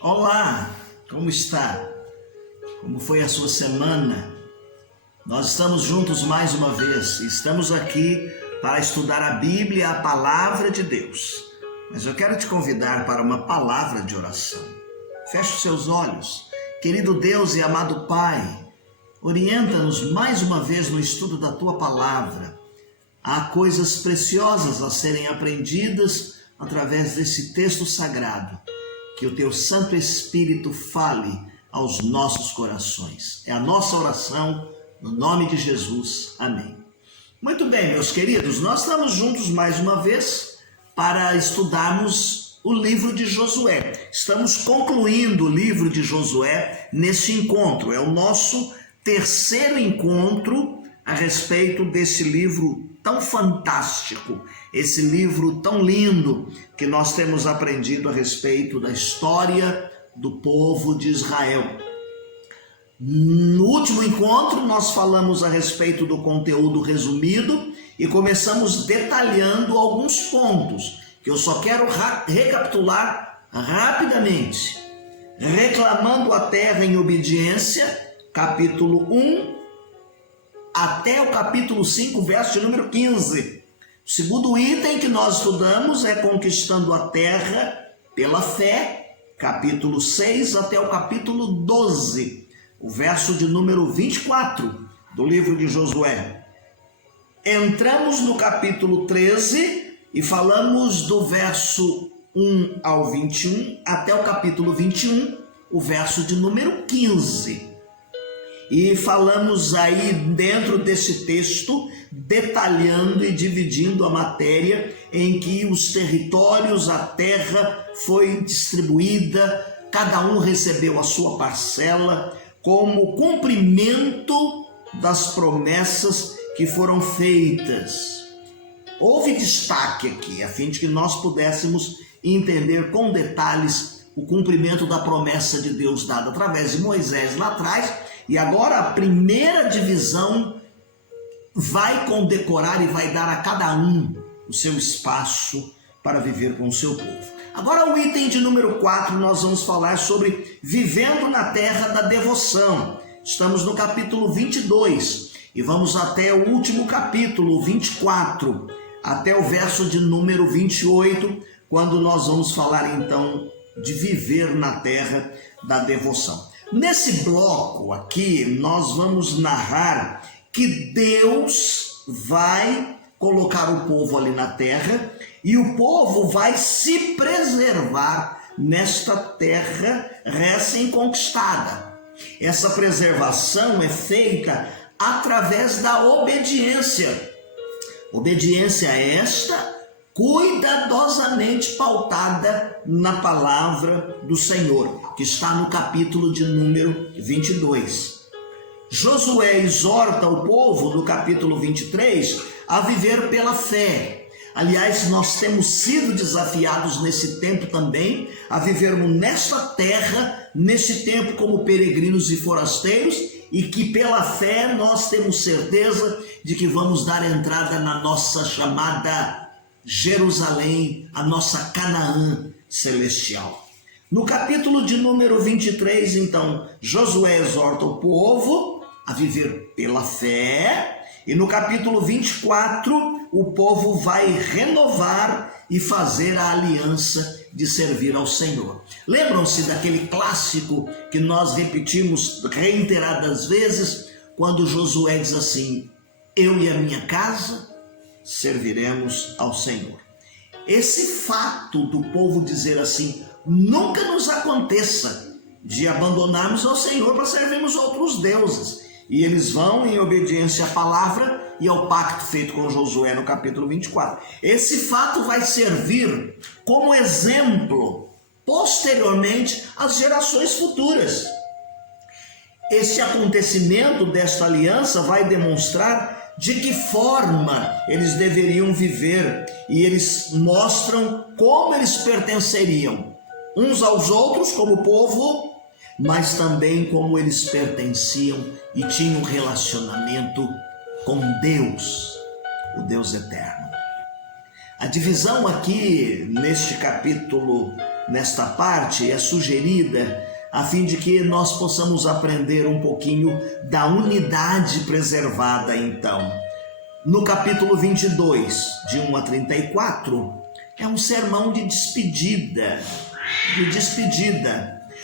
Olá, como está? Como foi a sua semana? Nós estamos juntos mais uma vez. Estamos aqui para estudar a Bíblia, a Palavra de Deus. Mas eu quero te convidar para uma palavra de oração. Feche os seus olhos. Querido Deus e amado Pai, orienta-nos mais uma vez no estudo da Tua Palavra. Há coisas preciosas a serem aprendidas através desse texto sagrado. Que o Teu Santo Espírito fale aos nossos corações. É a nossa oração, no nome de Jesus. Amém. Muito bem, meus queridos, nós estamos juntos mais uma vez para estudarmos o livro de Josué. Estamos concluindo o livro de Josué nesse encontro. É o nosso terceiro encontro a respeito desse livro tão fantástico, esse livro tão lindo que nós temos aprendido a respeito da história do povo de Israel. No último encontro nós falamos a respeito do conteúdo resumido e começamos detalhando alguns pontos que eu só quero recapitular rapidamente. Reclamando a terra em obediência, capítulo 1, até o capítulo 5, verso de número 15. O segundo item que nós estudamos é conquistando a terra pela fé, capítulo 6 até o capítulo 12, o verso de número 24 do livro de Josué. Entramos no capítulo 13 e falamos do verso 1 ao 21 até o capítulo 21, o verso de número 15. E falamos aí dentro desse texto, detalhando e dividindo a matéria em que os territórios, a terra foi distribuída, cada um recebeu a sua parcela como cumprimento das promessas que foram feitas. Houve destaque aqui, a fim de que nós pudéssemos entender com detalhes o cumprimento da promessa de Deus dada através de Moisés lá atrás. E agora a primeira divisão vai condecorar e vai dar a cada um o seu espaço para viver com o seu povo. Agora o item de número 4 nós vamos falar sobre vivendo na terra da devoção. Estamos no capítulo 22 e vamos até o último capítulo, 24, até o verso de número 28, quando nós vamos falar então de viver na terra da devoção. Nesse bloco aqui, nós vamos narrar que Deus vai colocar o povo ali na terra e o povo vai se preservar nesta terra recém-conquistada. Essa preservação é feita através da obediência. Obediência esta cuidadosamente pautada na palavra do Senhor, que está no capítulo de número 22. Josué exorta o povo, no capítulo 23, a viver pela fé. Aliás, nós temos sido desafiados nesse tempo também, a vivermos nesta terra, nesse tempo como peregrinos e forasteiros, e que pela fé nós temos certeza de que vamos dar entrada na nossa chamada Jerusalém, a nossa Canaã celestial. No capítulo de número 23, então, Josué exorta o povo a viver pela fé, e no capítulo 24, o povo vai renovar e fazer a aliança de servir ao Senhor. Lembram-se daquele clássico que nós repetimos reiteradas vezes, quando Josué diz assim: eu e a minha casa serviremos ao Senhor. Esse fato do povo dizer assim, nunca nos aconteça de abandonarmos ao Senhor para servirmos outros deuses. E eles vão em obediência à palavra e ao pacto feito com Josué no capítulo 24. Esse fato vai servir como exemplo posteriormente às gerações futuras. Esse acontecimento desta aliança vai demonstrar de que forma eles deveriam viver, e eles mostram como eles pertenceriam uns aos outros como povo, mas também como eles pertenciam e tinham um relacionamento com Deus, o Deus eterno. A divisão aqui neste capítulo nesta parte é sugerida a fim de que nós possamos aprender um pouquinho da unidade preservada então. No capítulo 22, de 1 a 34, é um sermão de despedida.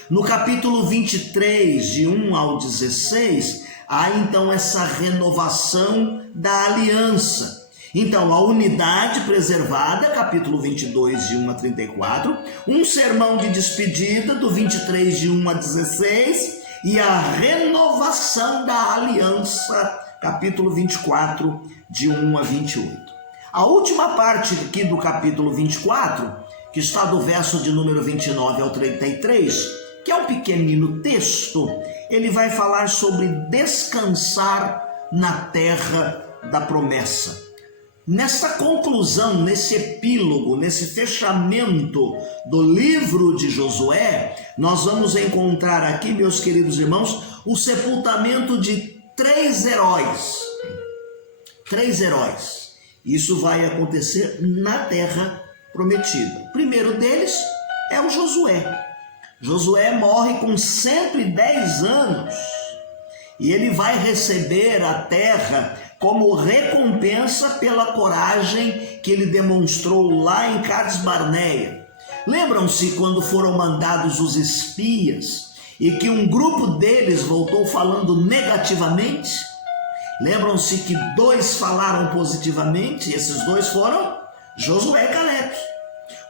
No capítulo 23, de 1 ao 16, há então essa renovação da aliança. Então, a unidade preservada, capítulo 22, de 1 a 34, um sermão de despedida, do 23, de 1 a 16, e a renovação da aliança, capítulo 24, de 1 a 28. A última parte aqui do capítulo 24, que está do verso de número 29 ao 33, que é um pequenino texto, ele vai falar sobre descansar na terra da promessa. Nessa conclusão, nesse epílogo, nesse fechamento do livro de Josué, nós vamos encontrar aqui, meus queridos irmãos, o sepultamento de três heróis. Isso vai acontecer na terra prometida. O primeiro deles é o Josué. Josué morre com 110 anos e ele vai receber a terra como recompensa pela coragem que ele demonstrou lá em Cades Barneia. Lembram-se quando foram mandados os espias e que um grupo deles voltou falando negativamente? Lembram-se que 2 falaram positivamente, e esses 2 foram Josué e Caleb.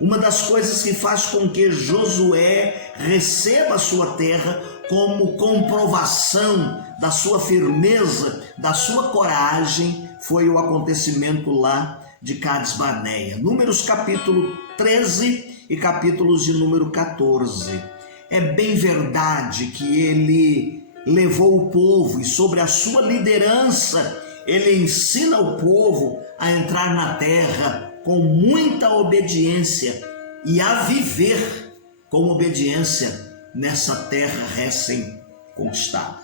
Uma das coisas que faz com que Josué receba a sua terra como comprovação da sua firmeza, da sua coragem, foi o acontecimento lá de Cades Barneia. Números capítulo 13 e capítulos de número 14. É bem verdade que ele levou o povo e sobre a sua liderança ele ensina o povo a entrar na terra com muita obediência e a viver com obediência nessa terra recém-conquistada.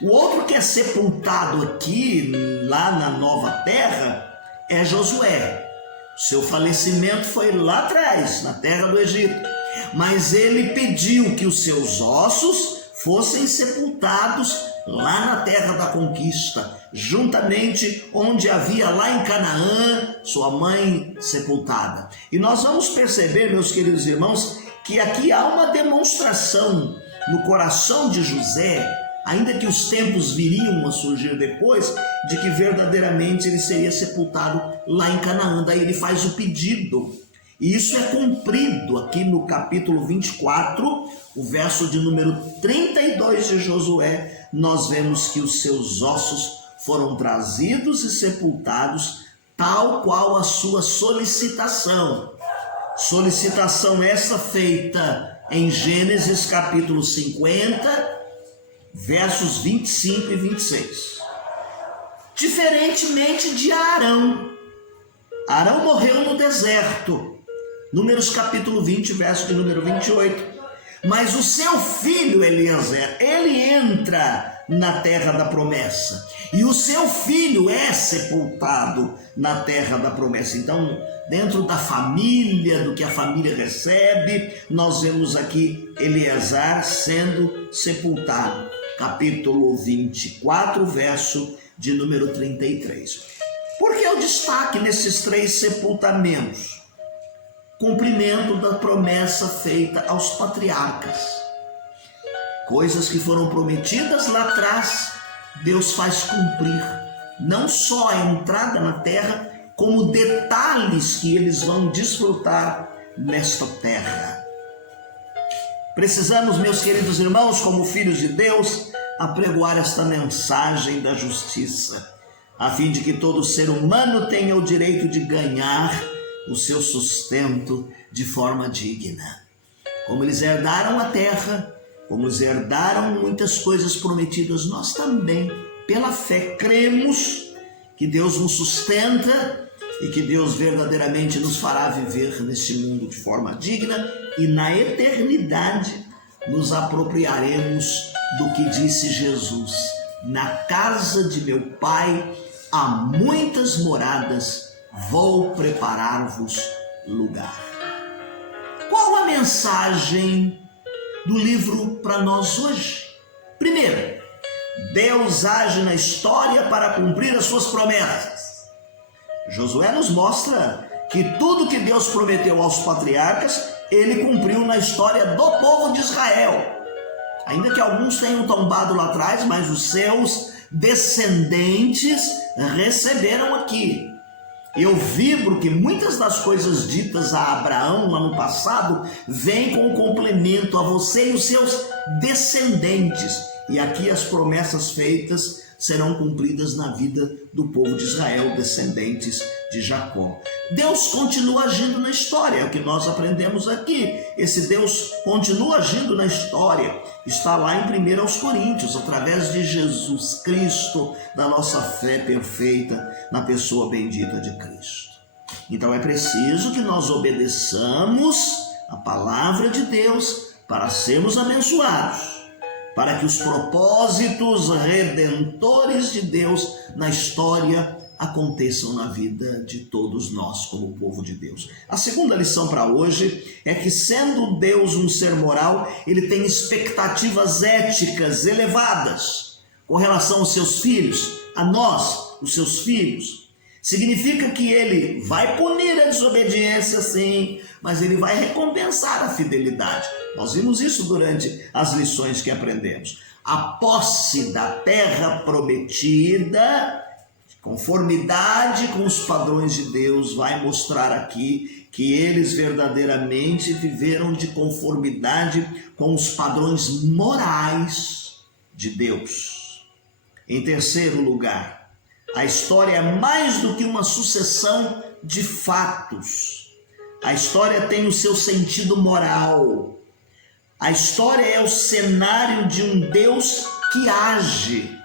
O outro que é sepultado aqui, lá na nova terra, é Josué. Seu falecimento foi lá atrás, na terra do Egito. Mas ele pediu que os seus ossos fossem sepultados lá na terra da conquista, juntamente onde havia lá em Canaã sua mãe sepultada. E nós vamos perceber, meus queridos irmãos, que aqui há uma demonstração no coração de José, ainda que os tempos viriam a surgir depois, de que verdadeiramente ele seria sepultado lá em Canaã. Daí ele faz o pedido. E isso é cumprido aqui no capítulo 24, o verso de número 32 de Josué. Nós vemos que os seus ossos foram trazidos e sepultados, tal qual a sua solicitação. Solicitação essa feita em Gênesis capítulo 50, versos 25 e 26. Diferentemente de Arão. Arão morreu no deserto. Números capítulo 20, verso de número 28. Mas o seu filho Eliezer, ele entra na terra da promessa. E o seu filho é sepultado na terra da promessa. Então, dentro da família, do que a família recebe, nós vemos aqui Eliezer sendo sepultado. Capítulo 24, verso de número 33. Por que o destaque nesses 3 sepultamentos? Cumprimento da promessa feita aos patriarcas. Coisas que foram prometidas lá atrás, Deus faz cumprir. Não só a entrada na terra, como detalhes que eles vão desfrutar nesta terra. Precisamos, meus queridos irmãos, como filhos de Deus, apregoar esta mensagem da justiça, a fim de que todo ser humano tenha o direito de ganhar o seu sustento de forma digna. Como eles herdaram a terra, como eles herdaram muitas coisas prometidas, nós também, pela fé, cremos que Deus nos sustenta e que Deus verdadeiramente nos fará viver neste mundo de forma digna, e na eternidade nos apropriaremos do que disse Jesus: na casa de meu Pai há muitas moradas, vou preparar-vos lugar. Qual a mensagem do livro para nós hoje? Primeiro, Deus age na história para cumprir as suas promessas. Josué nos mostra que tudo que Deus prometeu aos patriarcas, ele cumpriu na história do povo de Israel. Ainda que alguns tenham tombado lá atrás, mas os seus descendentes receberam aqui. Eu vibro que muitas das coisas ditas a Abraão lá no passado vêm com complemento a você e os seus descendentes. E aqui as promessas feitas serão cumpridas na vida do povo de Israel, descendentes de Jacó. Deus continua agindo na história, é o que nós aprendemos aqui. Esse Deus continua agindo na história. Está lá em 1 Coríntios, através de Jesus Cristo, da nossa fé perfeita na pessoa bendita de Cristo. Então é preciso que nós obedeçamos a palavra de Deus para sermos abençoados, para que os propósitos redentores de Deus na história aconteçam na vida de todos nós como povo de Deus. A segunda lição para hoje é que, sendo Deus um ser moral, ele tem expectativas éticas elevadas com relação aos seus filhos, a nós, os seus filhos. Significa que ele vai punir a desobediência, sim, mas ele vai recompensar a fidelidade. Nós vimos isso durante as lições que aprendemos. A posse da terra prometida, conformidade com os padrões de Deus, vai mostrar aqui que eles verdadeiramente viveram de conformidade com os padrões morais de Deus. Em terceiro lugar, a história é mais do que uma sucessão de fatos. A história tem o seu sentido moral. A história é o cenário de um Deus que age.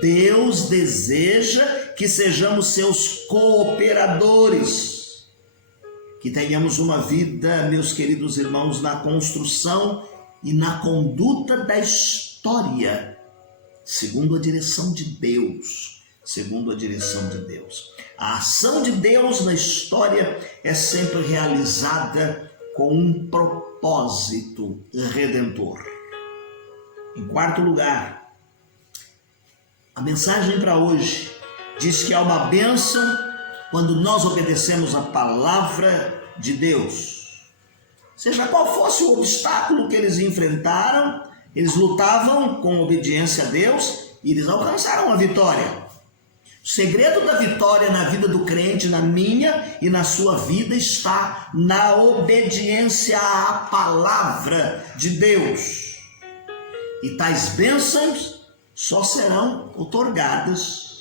Deus deseja que sejamos seus cooperadores, que tenhamos uma vida, meus queridos irmãos, na construção e na conduta da história, segundo a direção de Deus. Segundo a direção de Deus. A ação de Deus na história é sempre realizada com um propósito redentor. Em quarto lugar, a mensagem para hoje diz que há uma bênção quando nós obedecemos a palavra de Deus. Seja qual fosse o obstáculo que eles enfrentaram, eles lutavam com obediência a Deus e eles alcançaram a vitória. O segredo da vitória na vida do crente, na minha e na sua vida, está na obediência à palavra de Deus. E tais bênçãos só serão outorgadas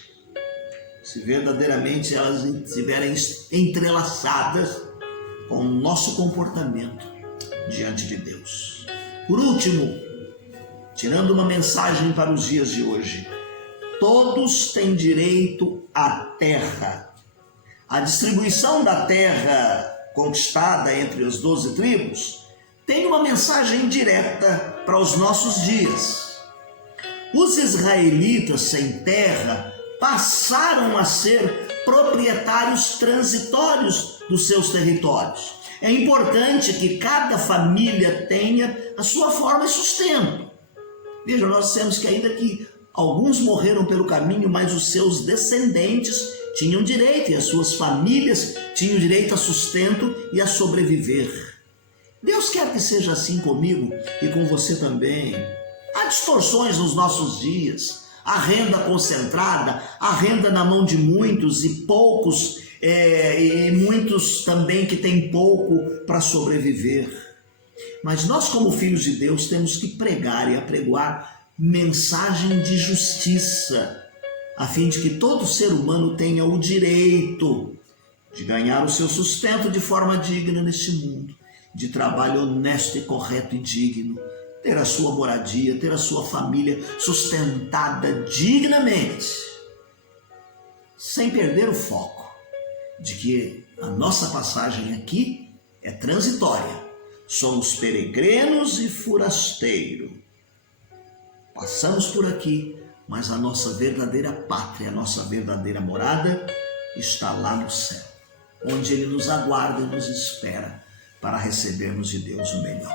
se verdadeiramente elas estiverem entrelaçadas com o nosso comportamento diante de Deus. Por último, tirando uma mensagem para os dias de hoje, todos têm direito à terra. A distribuição da terra conquistada entre as 12 tribos tem uma mensagem direta para os nossos dias. Os israelitas sem terra passaram a ser proprietários transitórios dos seus territórios. É importante que cada família tenha a sua forma de sustento. Veja, nós temos que ainda que alguns morreram pelo caminho, mas os seus descendentes tinham direito, e as suas famílias tinham direito a sustento e a sobreviver. Deus quer que seja assim comigo e com você também. Há distorções nos nossos dias, a renda concentrada, a renda na mão de muitos e poucos, e muitos também que têm pouco para sobreviver. Mas nós, como filhos de Deus, temos que pregar e apregoar mensagem de justiça, a fim de que todo ser humano tenha o direito de ganhar o seu sustento de forma digna neste mundo, de trabalho honesto e correto e digno, ter a sua moradia, ter a sua família sustentada dignamente, sem perder o foco de que a nossa passagem aqui é transitória. Somos peregrinos e forasteiros. Passamos por aqui, mas a nossa verdadeira pátria, a nossa verdadeira morada está lá no céu, onde Ele nos aguarda e nos espera para recebermos de Deus o melhor.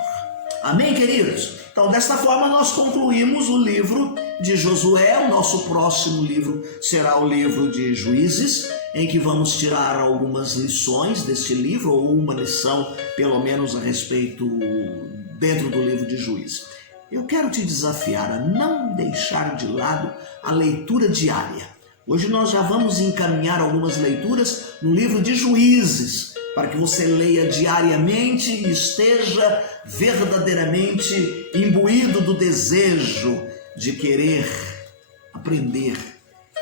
Amém, queridos? Então, desta forma, nós concluímos o livro de Josué. O nosso próximo livro será o livro de Juízes, em que vamos tirar algumas lições deste livro, ou uma lição, pelo menos, a respeito dentro do livro de Juízes. Eu quero te desafiar a não deixar de lado a leitura diária. Hoje nós já vamos encaminhar algumas leituras no livro de Juízes, para que você leia diariamente e esteja verdadeiramente imbuído do desejo de querer aprender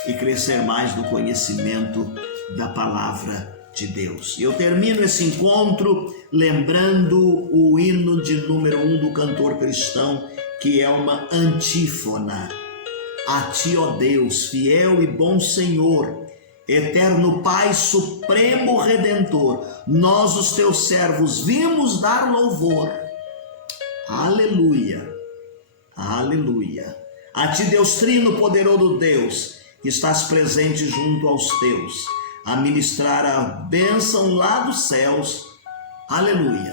e crescer mais no conhecimento da palavra de Deus. Eu termino esse encontro lembrando o hino de número 1 do cantor cristão, que é uma antífona. A ti, ó Deus, fiel e bom Senhor, eterno Pai, supremo Redentor, nós, os teus servos, vimos dar louvor. Aleluia, aleluia. A ti, Deus Trino, poderoso Deus, que estás presente junto aos teus, a ministrar a bênção lá dos céus. Aleluia,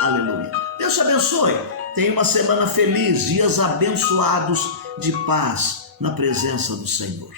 aleluia. Deus te abençoe. Tenha uma semana feliz, dias abençoados de paz na presença do Senhor.